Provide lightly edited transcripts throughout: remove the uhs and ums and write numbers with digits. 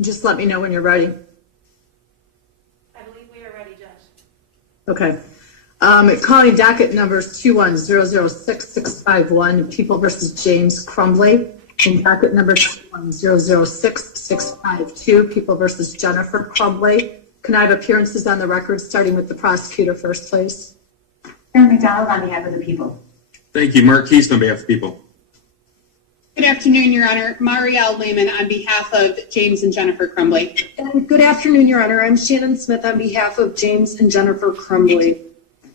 Just let me know when you're ready. I believe we are ready, Judge. Okay. Calling docket numbers 21006-651, People versus James Crumbley, and docket number 21006-652, People versus Jennifer Crumbley. Can I have appearances on the record, starting with the prosecutor first, please? Karen McDonald on behalf of the people. Thank you. Mark Keast on behalf of the people. Good afternoon, Your Honor. Marielle Lehman on behalf of James and Jennifer Crumbley. And good afternoon, Your Honor. I'm Shannon Smith on behalf of James and Jennifer Crumbley.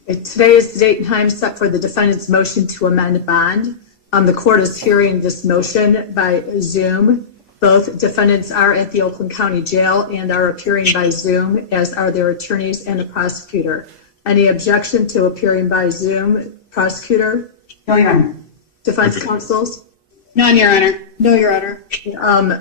Today is the date and time set for the defendant's motion to amend bond. The court is hearing this motion by Zoom. Both defendants are at the Oakland County Jail and are appearing by Zoom, as are their attorneys and the prosecutor. Any objection to appearing by Zoom? Prosecutor? No, Your Honor. Defense counsels? None, Your Honor. No, Your Honor.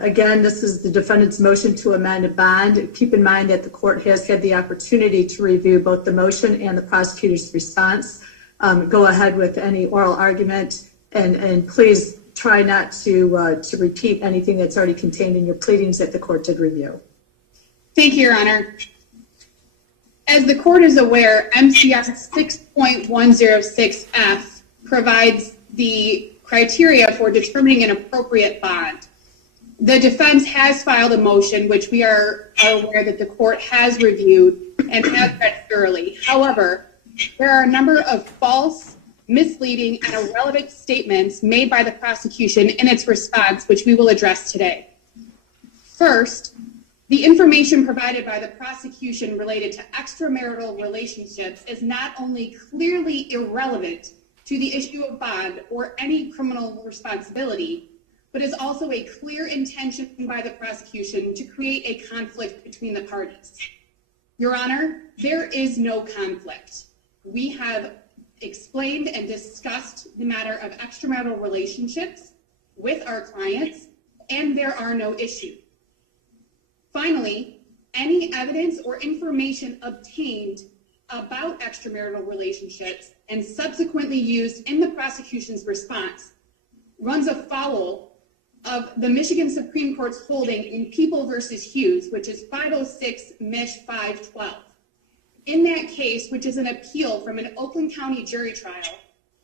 Again, this is the defendant's motion to amend a bond. Keep in mind that the court has had the opportunity to review both the motion and the prosecutor's response. Go ahead with any oral argument, and please try not to repeat anything that's already contained in your pleadings that the court did review. Thank you, Your Honor. As the court is aware, MCS 6.106F provides the criteria for determining an appropriate bond. The defense has filed a motion, which we are aware that the court has reviewed and has read thoroughly. However, there are a number of false, misleading, and irrelevant statements made by the prosecution in its response, which we will address today. First, the information provided by the prosecution related to extramarital relationships is not only clearly irrelevant to the issue of bond or any criminal responsibility, but is also a clear intention by the prosecution to create a conflict between the parties. Your Honor, there is no conflict. We have explained and discussed the matter of extramarital relationships with our clients, and there are no issues. Finally, any evidence or information obtained about extramarital relationships and subsequently used in the prosecution's response runs afoul of the Michigan Supreme Court's holding in People versus Hughes, which is 506 Mich 512. In that case, which is an appeal from an Oakland County jury trial,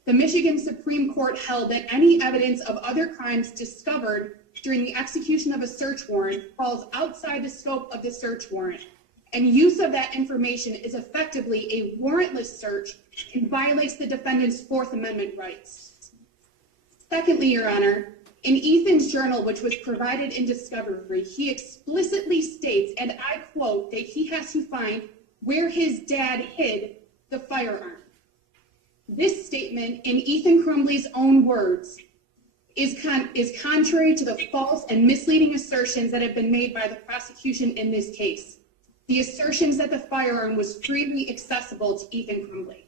the Michigan Supreme Court held that any evidence of other crimes discovered during the execution of a search warrant falls outside the scope of the search warrant, and use of that information is effectively a warrantless search and violates the defendant's Fourth Amendment rights. Secondly, Your Honor, in Ethan's journal, which was provided in discovery, he explicitly states, and I quote, that he has to find where his dad hid the firearm. This statement, in Ethan Crumbley's own words, is contrary to the false and misleading assertions that have been made by the prosecution in this case. The assertions that the firearm was freely accessible to Ethan Crumbley.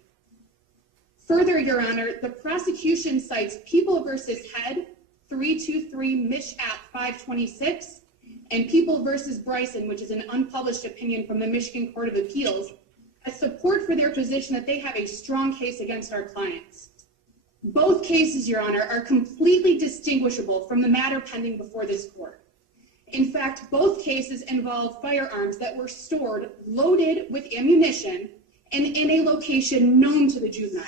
Further, Your Honor, the prosecution cites People versus Head 323 Mich at 526 and People versus Bryson, which is an unpublished opinion from the Michigan Court of Appeals, as support for their position that they have a strong case against our clients. Both cases, Your Honor, are completely distinguishable from the matter pending before this court. In fact, both cases involve firearms that were stored loaded with ammunition and in a location known to the juvenile.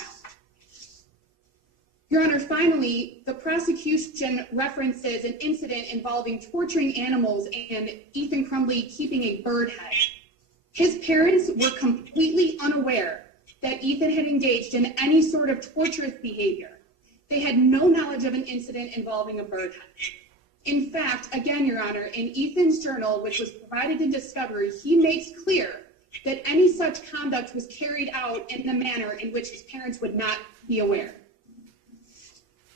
Your Honor, finally, the prosecution references an incident involving torturing animals and Ethan Crumbley keeping a bird head. His parents were completely unaware that Ethan had engaged in any sort of torturous behavior. They had no knowledge of an incident involving a bird head. In fact, again, Your Honor, in Ethan's journal, which was provided in discovery, he makes clear that any such conduct was carried out in the manner in which his parents would not be aware.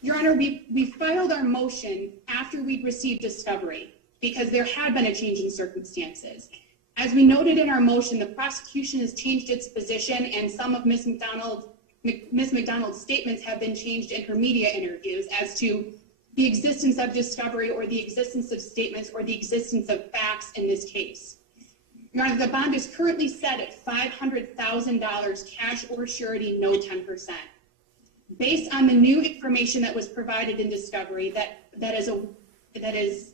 Your Honor, we filed our motion after we'd received discovery because there had been a change in circumstances. As we noted in our motion, the prosecution has changed its position, and some of Ms. McDonald's statements have been changed in her media interviews as to the existence of discovery or the existence of statements or the existence of facts in this case. Your Honor, the bond is currently set at $500,000 cash or surety, no 10%. Based on the new information that was provided in discovery, that is a that is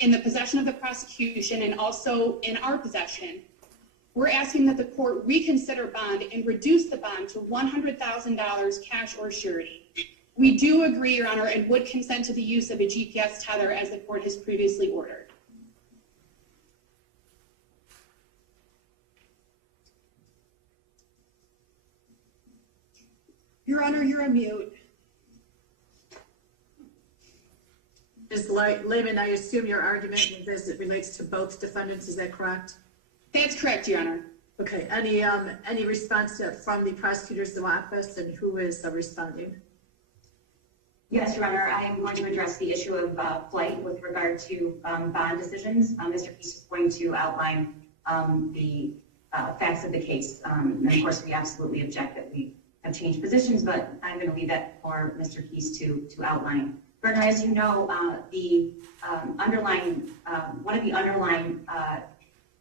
in the possession of the prosecution and also in our possession, we're asking that the court reconsider bond and reduce the bond to $100,000 cash or surety. We do agree, Your Honor, and would consent to the use of a GPS tether as the court has previously ordered. Your Honor, you're on mute. Ms. Lehman, I assume your argument is as it relates to both defendants, is that correct? That's correct, Your Honor. Okay, any response from the prosecutor's office, and who is responding? Yes, Your Honor, I am going to address the issue of flight with regard to bond decisions. Mr. Keese is going to outline the facts of the case. And of course, we absolutely object that we have changed positions, but I'm going to leave that for Mr. Keese to outline. Bernard, as you know, the underlying, one of the underlying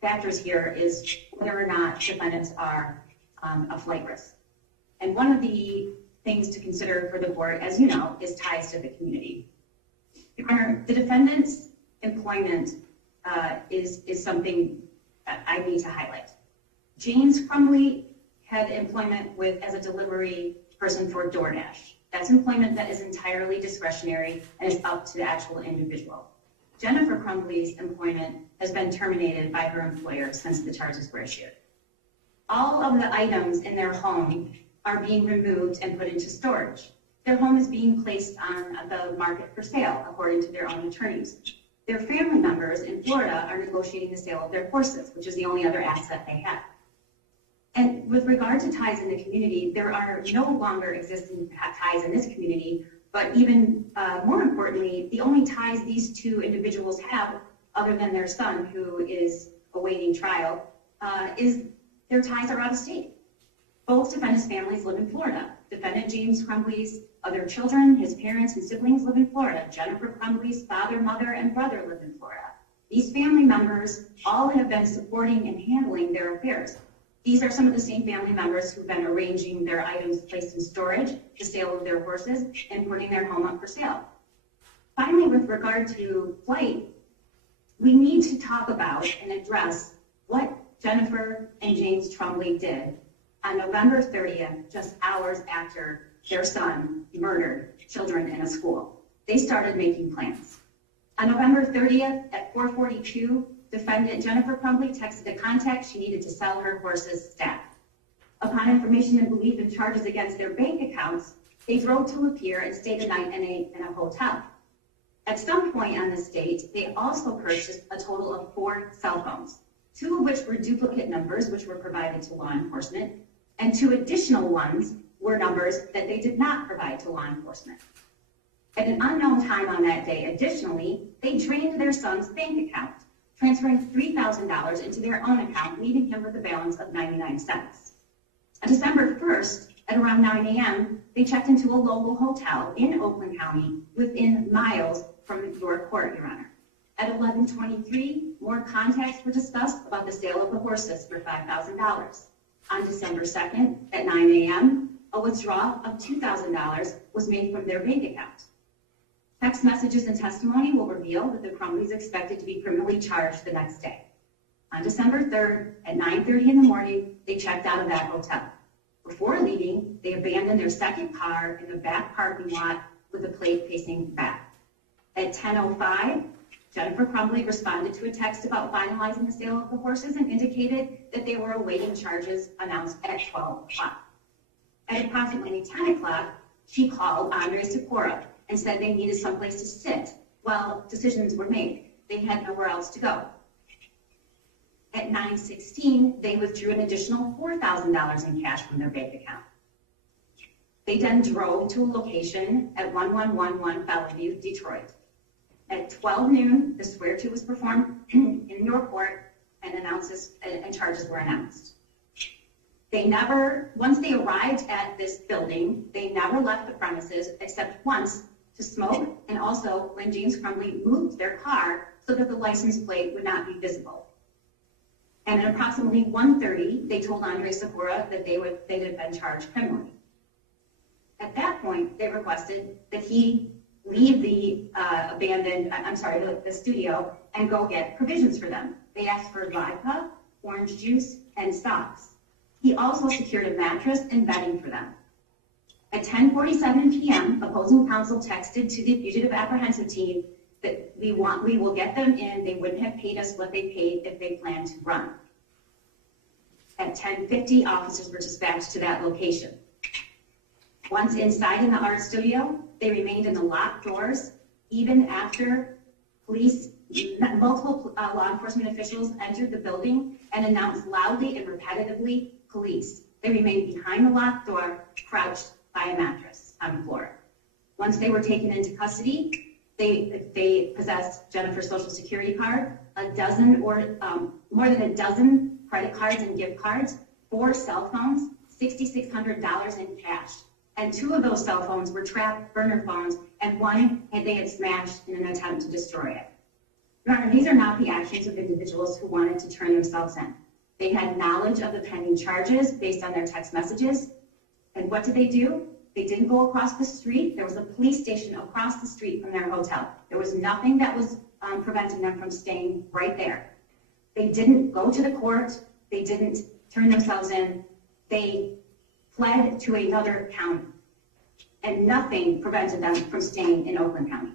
factors here is whether or not defendants are a flight risk. And one of the things to consider for the board, as you know, is ties to the community. Your Honor, the defendant's employment is something that I need to highlight. James Crumbley had employment as a delivery person for DoorDash. That's employment that is entirely discretionary and is up to the actual individual. Jennifer Crumbley's employment has been terminated by her employer since the charges were issued. All of the items in their home are being removed and put into storage. Their home is being placed on the market for sale, according to their own attorneys. Their family members in Florida are negotiating the sale of their horses, which is the only other asset they have. And with regard to ties in the community, there are no longer existing ties in this community, but even more importantly, the only ties these two individuals have, other than their son, who is awaiting trial, is their ties are out of state. Both defendants' families live in Florida. Defendant James Crumbley's other children, his parents and siblings live in Florida. Jennifer Crumbley's father, mother, and brother live in Florida. These family members all have been supporting and handling their affairs. These are some of the same family members who've been arranging their items placed in storage, the sale of their horses, and putting their home up for sale. Finally, with regard to flight, we need to talk about and address what Jennifer and James Crumbley did on November 30th, just hours after their son murdered children in a school. They started making plans. On November 30th at 4:42, defendant Jennifer Crumbley texted a contact she needed to sell her horse's staff. Upon information and belief in charges against their bank accounts, they drove to Lapeer and stayed the night in a hotel. At some point on this date, they also purchased a total of 4 cell phones, 2 of which were duplicate numbers, which were provided to law enforcement, and 2 additional ones were numbers that they did not provide to law enforcement. At an unknown time on that day, additionally, they drained their son's bank account, transferring $3,000 into their own account, leaving him with a balance of 99 cents. On December 1st, at around 9 a.m., they checked into a local hotel in Oakland County within miles from your court, Your Honor. At 11:23, more contacts were discussed about the sale of the horses for $5,000. On December 2nd, at 9 a.m., a withdrawal of $2,000 was made from their bank account. Text messages and testimony will reveal that the Crumbleys expected to be criminally charged the next day. On December 3rd, at 9:30 in the morning, they checked out of that hotel. Before leaving, they abandoned their second car in the back parking lot with a plate facing back. At 10:05, Jennifer Crumbley responded to a text about finalizing the sale of the horses and indicated that they were awaiting charges announced at 12 o'clock. At approximately 10 o'clock, she called Andre Sikora and said they needed someplace to sit while decisions were made. They had nowhere else to go. At 9:16, they withdrew an additional $4,000 in cash from their bank account. They then drove to a location at 1111 Bellevue, Detroit. At 12 noon, the swear to was performed in your court and charges were announced. Once they arrived at this building, they never left the premises except once to smoke, and also when James Crumbley moved their car so that the license plate would not be visible. And at approximately 1:30, they told Andre Sikora that they had been charged criminally. At that point, they requested that he leave the the studio and go get provisions for them. They asked for vodka, orange juice, and socks. He also secured a mattress and bedding for them. At 10:47 p.m., opposing counsel texted to the fugitive apprehensive team that we will get them in. They wouldn't have paid us what they paid if they planned to run. At 10:50, officers were dispatched to that location. Once inside in the art studio, they remained in the locked doors, even after multiple law enforcement officials entered the building and announced loudly and repetitively, police. They remained behind the locked door, crouched by a mattress on the floor. Once they were taken into custody, they possessed Jennifer's social security card, more than a dozen credit cards and gift cards, 4 cell phones, $6,600 in cash. And 2 of those cell phones were trapped burner phones, and one they had smashed in an attempt to destroy it. Your Honor, these are not the actions of individuals who wanted to turn themselves in. They had knowledge of the pending charges based on their text messages. And what did? They didn't go across the street. There was a police station across the street from their hotel. There was nothing that was preventing them from staying right there. They didn't go to the court. They didn't turn themselves in. They fled to another county, and nothing prevented them from staying in Oakland County.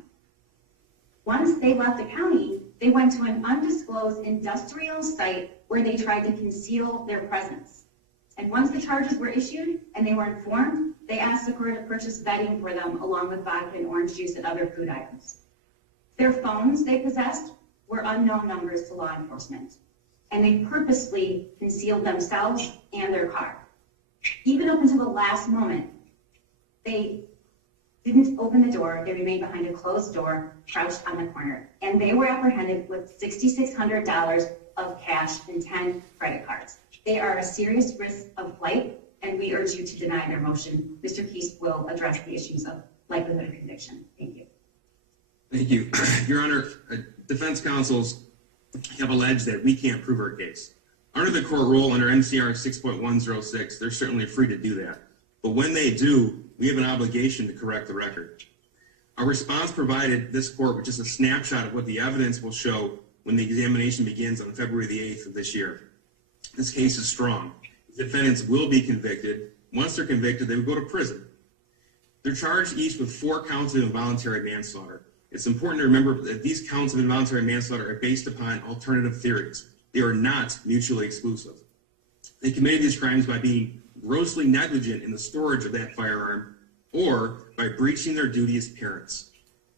Once they left the county, they went to an undisclosed industrial site where they tried to conceal their presence. And once the charges were issued and they were informed, they asked the court to purchase bedding for them along with vodka and orange juice and other food items. Their phones they possessed were unknown numbers to law enforcement, and they purposely concealed themselves and their car. Even up until the last moment, they didn't open the door. They remained behind a closed door, crouched on the corner, and they were apprehended with $6,600 of cash and 10 credit cards. They are a serious risk of flight, and we urge you to deny their motion. Mr. Keese will address the issues of likelihood of conviction. Thank you. Thank you. Your Honor, defense counsels have alleged that we can't prove our case. Under the court rule, under MCR 6.106, they're certainly free to do that. But when they do, we have an obligation to correct the record. Our response provided this court with just a snapshot of what the evidence will show when the examination begins on February the 8th of this year. This case is strong. The defendants will be convicted. Once they're convicted, they will go to prison. They're charged each with 4 counts of involuntary manslaughter. It's important to remember that these counts of involuntary manslaughter are based upon alternative theories. They are not mutually exclusive. They committed these crimes by being grossly negligent in the storage of that firearm or by breaching their duty as parents.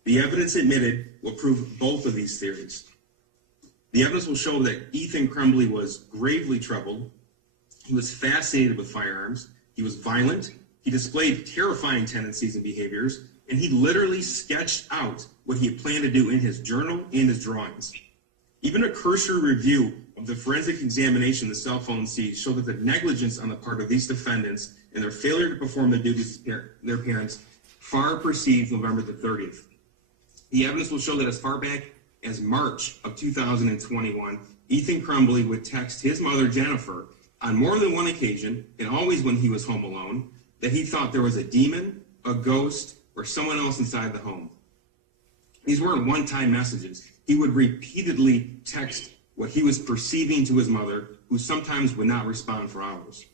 The evidence admitted will prove both of these theories. The evidence will show that Ethan Crumbley was gravely troubled. He was fascinated with firearms. He was violent. He displayed terrifying tendencies and behaviors, and he literally sketched out what he had planned to do in his journal and his drawings. Even a cursory review of the forensic examination the cell phone seized showed that the negligence on the part of these defendants and their failure to perform the duties of their parents far precedes November the 30th. The evidence will show that as far back as March of 2021, Ethan Crumbley would text his mother, Jennifer, on more than one occasion, and always when he was home alone, that he thought there was a demon, a ghost, or someone else inside the home. These weren't one-time messages. He would repeatedly text what he was perceiving to his mother, who sometimes would not respond for hours.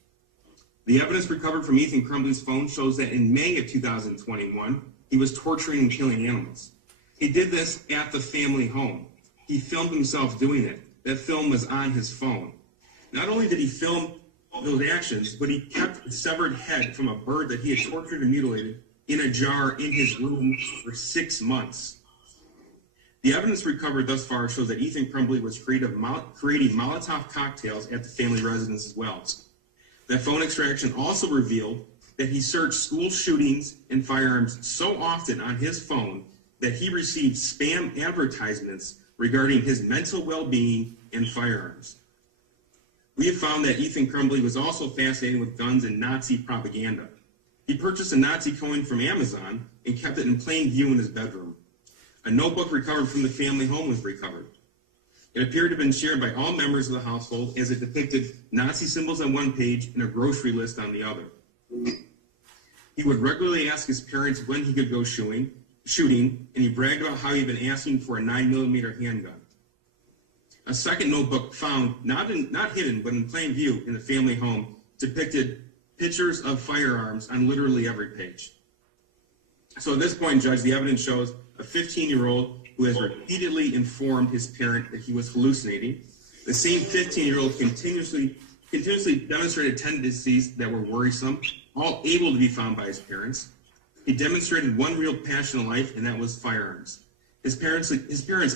The evidence recovered from Ethan Crumbley's phone shows that in May of 2021, he was torturing and killing animals. He did this at the family home. He filmed himself doing it. That film was on his phone. Not only did he film those actions, but he kept the severed head from a bird that he had tortured and mutilated in a jar in his room for 6 months. The evidence recovered thus far shows that Ethan Crumbley was creating Molotov cocktails at the family residence as well. That phone extraction also revealed that he searched school shootings and firearms so often on his phone that he received spam advertisements regarding his mental well-being and firearms. We have found that Ethan Crumbley was also fascinated with guns and Nazi propaganda. He purchased a Nazi coin from Amazon and kept it in plain view in his bedroom. A notebook recovered from the family home was recovered. It appeared to have been shared by all members of the household as it depicted Nazi symbols on one page and a grocery list on the other. He would regularly ask his parents when he could go shoeing shooting, and he bragged about how he'd been asking for a 9mm handgun. A second notebook found, not hidden, but in plain view in the family home, depicted pictures of firearms on literally every page. So at this point, Judge, the evidence shows a 15-year-old who has repeatedly informed his parent that he was hallucinating. The same 15-year-old continuously demonstrated tendencies that were worrisome, all able to be found by his parents. He demonstrated one real passion in life, and that was firearms. His parents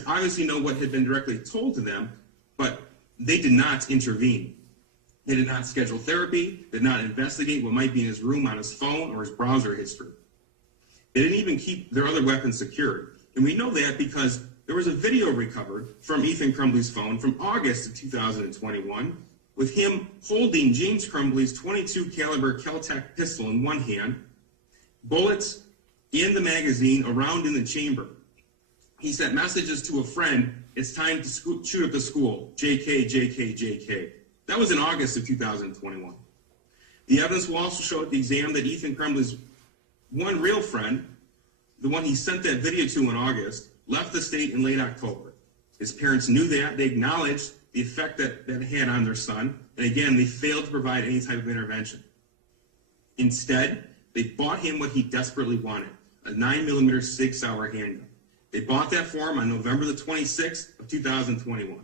obviously know what had been directly told to them, but they did not intervene. They did not schedule therapy, did not investigate what might be in his room on his phone or his browser history. They didn't even keep their other weapons secured. And we know that because there was a video recovered from Ethan Crumbley's phone from August of 2021 with him holding James Crumbley's .22 caliber Kel-Tec pistol in one hand, bullets in the magazine around in the chamber. He sent messages to a friend, "It's time to shoot up the school, JK, JK, JK. That was in August of 2021. The evidence will also show at the exam that Ethan Crumbley's one real friend, the one he sent that video to in August, left the state in late October. His parents knew that. They acknowledged the effect that it had on their son. And again, they failed to provide any type of intervention. Instead, they bought him what he desperately wanted, a 9mm Sig Sauer handgun. They bought that for him on November the 26th of 2021.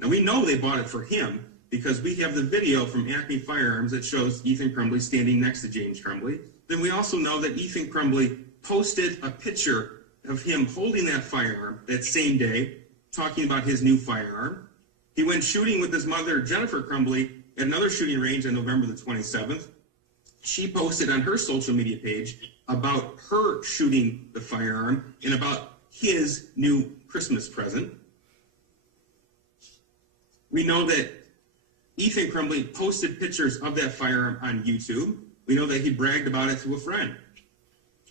Now, we know they bought it for him because we have the video from Acme Firearms that shows Ethan Crumbley standing next to James Crumbley. Then we also know that Ethan Crumbley posted a picture of him holding that firearm that same day, talking about his new firearm. He went shooting with his mother, Jennifer Crumbley, at another shooting range on November the 27th. She posted on her social media page about her shooting the firearm and about his new Christmas present. We know that Ethan Crumbley posted pictures of that firearm on YouTube. We know that he bragged about it to a friend.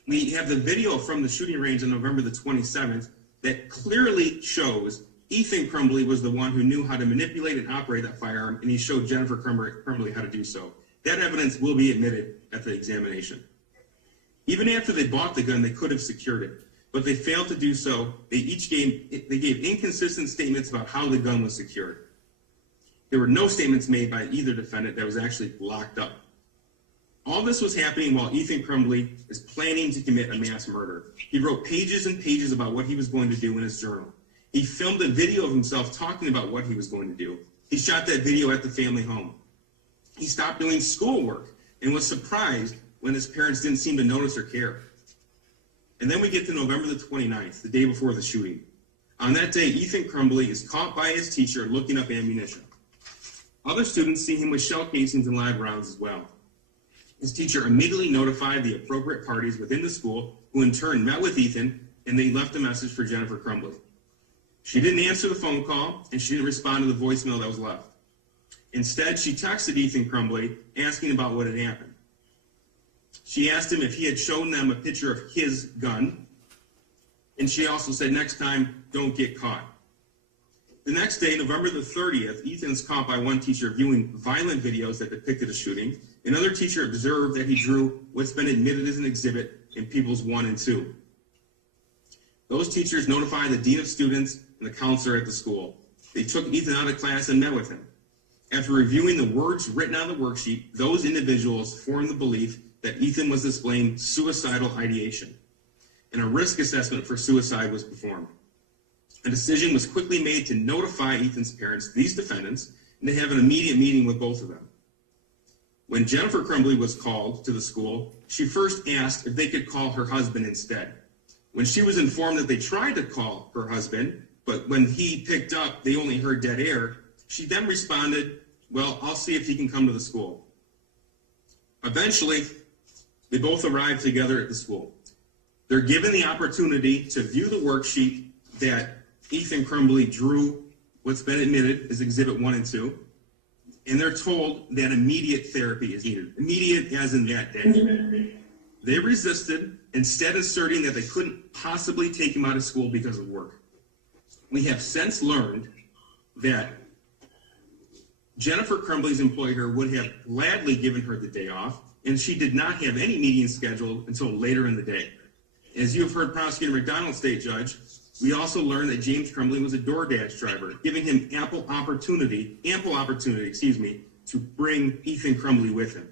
We have the video from the shooting range on November the 27th that clearly shows Ethan Crumbley was the one who knew how to manipulate and operate that firearm, and he showed Jennifer Crumbley how to do so. That evidence will be admitted at the examination. Even after they bought the gun, they could have secured it, but they failed to do so. They gave inconsistent statements about how the gun was secured. There were no statements made by either defendant that was actually locked up. All this was happening while Ethan Crumbley is planning to commit a mass murder. He wrote pages and pages about what he was going to do in his journal. He filmed a video of himself talking about what he was going to do. He shot that video at the family home. He stopped doing schoolwork and was surprised when his parents didn't seem to notice or care. And then we get to November the 29th, the day before the shooting. On that day, Ethan Crumbley is caught by his teacher looking up ammunition. Other students see him with shell casings and live rounds as well. His teacher immediately notified the appropriate parties within the school, who in turn met with Ethan, and they left a message for Jennifer Crumbley. She didn't answer the phone call, and she didn't respond to the voicemail that was left. Instead, she texted Ethan Crumbley asking about what had happened. She asked him if he had shown them a picture of his gun, and she also said, "Next time, don't get caught." The next day, November the 30th, Ethan's caught by one teacher viewing violent videos that depicted a shooting. Another teacher observed that he drew what's been admitted as an exhibit in Peoples 1 and 2. Those teachers notified the dean of students and the counselor at the school. They took Ethan out of class and met with him. After reviewing the words written on the worksheet, those individuals formed the belief that Ethan was displaying suicidal ideation, and a risk assessment for suicide was performed. A decision was quickly made to notify Ethan's parents, these defendants, and to have an immediate meeting with both of them. When Jennifer Crumbley was called to the school, she first asked if they could call her husband instead. When she was informed that they tried to call her husband, but when he picked up, they only heard dead air, she then responded, "Well, I'll see if he can come to the school." Eventually, they both arrived together at the school. They're given the opportunity to view the worksheet that Ethan Crumbley drew, what's been admitted as Exhibit 1 and 2, and they're told that immediate therapy is needed. Immediate as in that day. They resisted, instead asserting that they couldn't possibly take him out of school because of work. We have since learned that Jennifer Crumbley's employer would have gladly given her the day off, and she did not have any meeting scheduled until later in the day. As you have heard Prosecutor McDonald state, Judge, we also learned that James Crumbley was a DoorDash driver, giving him ample opportunity, to bring Ethan Crumbley with him.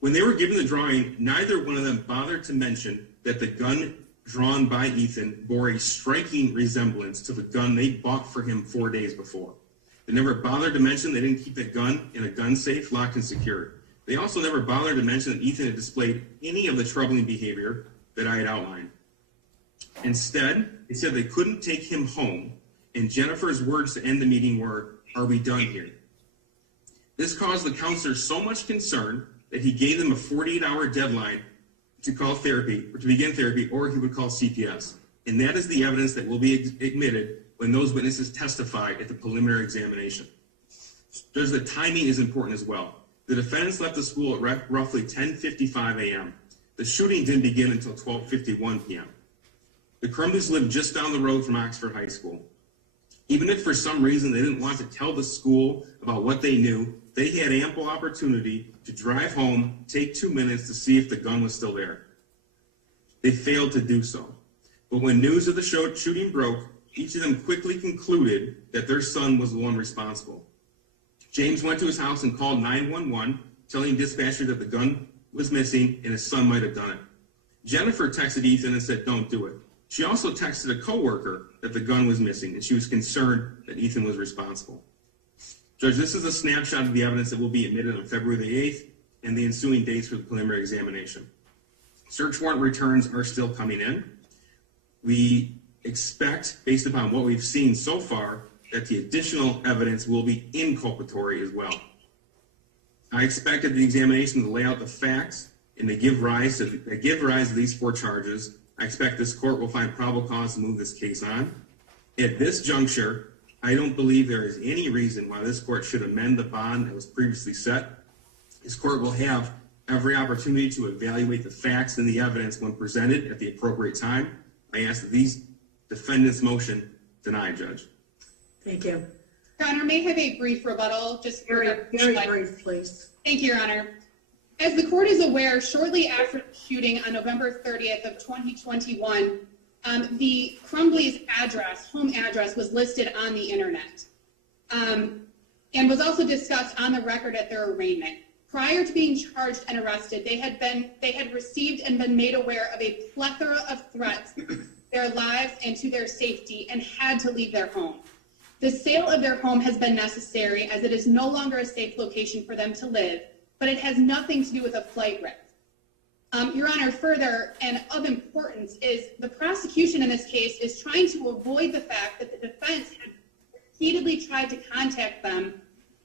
When they were given the drawing, neither one of them bothered to mention that the gun drawn by Ethan bore a striking resemblance to the gun they bought for him 4 days before. They never bothered to mention they didn't keep that gun in a gun safe, locked and secured. They also never bothered to mention that Ethan had displayed any of the troubling behavior that I had outlined. Instead, they said they couldn't take him home, and Jennifer's words to end the meeting were, "Are we done here?" This caused the counselor so much concern that he gave them a 48-hour deadline to call therapy, or to begin therapy, or he would call CPS. And that is the evidence that will be admitted when those witnesses testify at the preliminary examination. Judge, the timing is important as well. The defendants left the school at roughly 10:55 a.m. The shooting didn't begin until 12:51 p.m. The Crumbleys lived just down the road from Oxford High School. Even if for some reason they didn't want to tell the school about what they knew, they had ample opportunity to drive home, take 2 minutes to see if the gun was still there. They failed to do so. But when news of the shooting broke, each of them quickly concluded that their son was the one responsible. James went to his house and called 911, telling dispatcher that the gun was missing and his son might have done it. Jennifer texted Ethan and said, "Don't do it." She also texted a coworker that the gun was missing, and she was concerned that Ethan was responsible. Judge, this is a snapshot of the evidence that will be admitted on February the 8th and the ensuing dates for the preliminary examination. Search warrant returns are still coming in. We expect, based upon what we've seen so far, that the additional evidence will be inculpatory as well. I expect that the examination to lay out the facts and they give rise to these 4 charges. I expect this court will find probable cause to move this case on. At this juncture, I don't believe there is any reason why this court should amend the bond that was previously set. This court will have every opportunity to evaluate the facts and the evidence when presented at the appropriate time. I ask that these defendants' motion denied, Judge. Thank you. Your Honor, may I have a brief rebuttal? Just Very brief, please. Thank you, Your Honor. As the court is aware, shortly after the shooting on November 30th of 2021, the Crumbley's home address was listed on the internet and was also discussed on the record at their arraignment. Prior to being charged and arrested, they had received and been made aware of a plethora of threats to their lives and to their safety and had to leave their home. The sale of their home has been necessary as it is no longer a safe location for them to live, but it has nothing to do with a flight risk. Your Honor, further and of importance is the prosecution in this case is trying to avoid the fact that the defense had repeatedly tried to contact them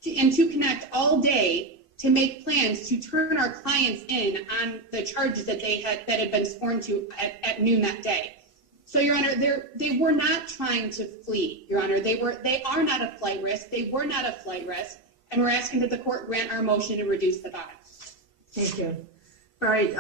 and to connect all day to make plans to turn our clients in on the charges that had been sworn to at noon that day. So, Your Honor, they were not trying to flee, Your Honor. They are not a flight risk. They were not a flight risk, and we're asking that the court grant our motion to reduce the bond. Thank you. All right,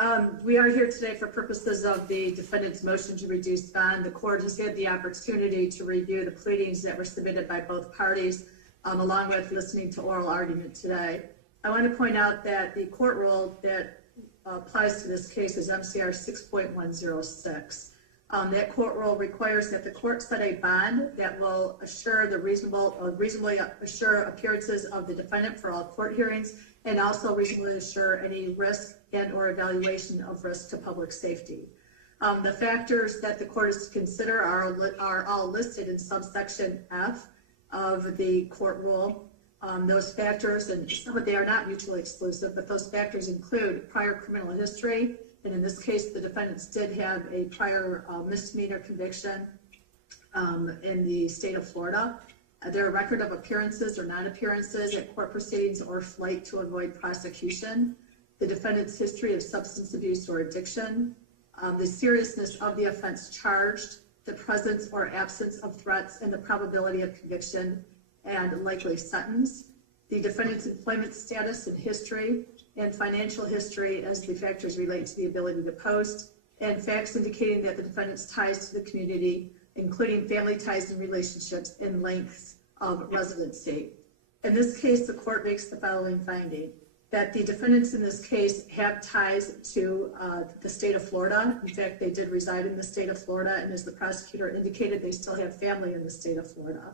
we are here today for purposes of the defendant's motion to reduce bond. The court has had the opportunity to review the pleadings that were submitted by both parties, along with listening to oral argument today. I want to point out that the court rule that applies to this case is MCR 6.106. That court rule requires that the court set a bond that will assure the reasonably assure appearances of the defendant for all court hearings, and also reasonably assure any risk and or evaluation of risk to public safety. The factors that the court is to consider are all listed in subsection F of the court rule. Those factors, and some of they are not mutually exclusive, but those factors include prior criminal history, and in this case, the defendants did have a prior misdemeanor conviction in the state of Florida. Their record of appearances or non-appearances at court proceedings or flight to avoid prosecution, the defendant's history of substance abuse or addiction, the seriousness of the offense charged, the presence or absence of threats, and the probability of conviction and likely sentence, the defendant's employment status and history, and financial history as the factors relate to the ability to post, and facts indicating that the defendant's ties to the community, including family ties and relationships, and lengths of residency. In this case, the court makes the following finding. that the defendants in this case have ties to the state of Florida. In fact, they did reside in the state of Florida, and as the prosecutor indicated, they still have family in the state of Florida.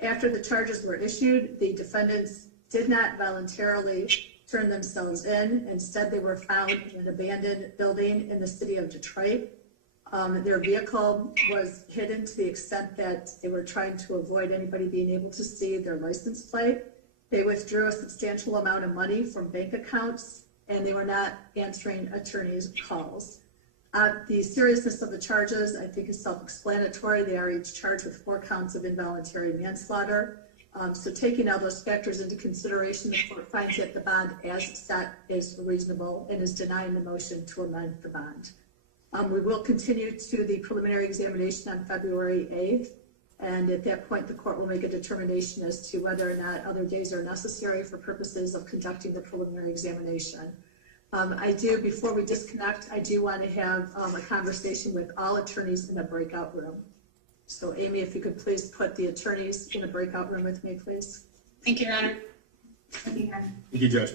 After the charges were issued, the defendants did not voluntarily turn themselves in. Instead, they were found in an abandoned building in the city of Detroit. Their vehicle was hidden to the extent that they were trying to avoid anybody being able to see their license plate. They withdrew a substantial amount of money from bank accounts, and they were not answering attorneys' calls. The seriousness of the charges, I think, is self-explanatory. They are each charged with 4 counts of involuntary manslaughter. So taking all those factors into consideration, the court finds that the bond as set is reasonable and is denying the motion to amend the bond. We will continue to the preliminary examination on February 8th. And at that point, the court will make a determination as to whether or not other days are necessary for purposes of conducting the preliminary examination. Before we disconnect, I do want to have a conversation with all attorneys in a breakout room. So Amy, if you could please put the attorneys in a breakout room with me, please. Thank you, Your Honor. Thank you, Your Honor. Thank you, Judge.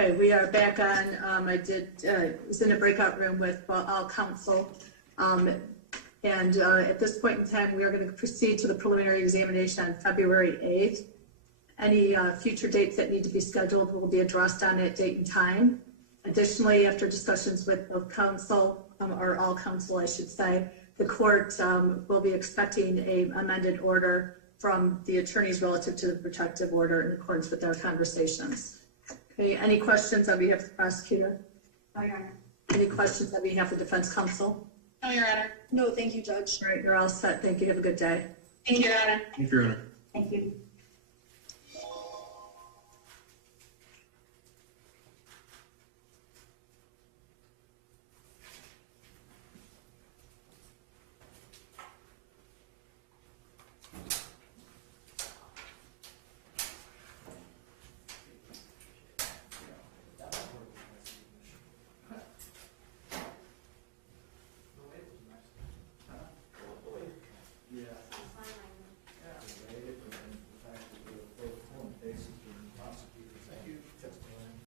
Okay, we are back on. Was in a breakout room with all counsel. And at this point in time, we are going to proceed to the preliminary examination on February 8th. Any future dates that need to be scheduled will be addressed on that date and time. Additionally, after discussions with both counsel, or all counsel, I should say, the court will be expecting an amended order from the attorneys relative to the protective order in accordance with our conversations. Okay, any questions on behalf of the prosecutor? No, Your Honor. Any questions on behalf of defense counsel? No, Your Honor. No, thank you, Judge. All right, you're all set. Thank you. Have a good day. Thank you, Your Honor. Thank you, Your Honor. Thank you.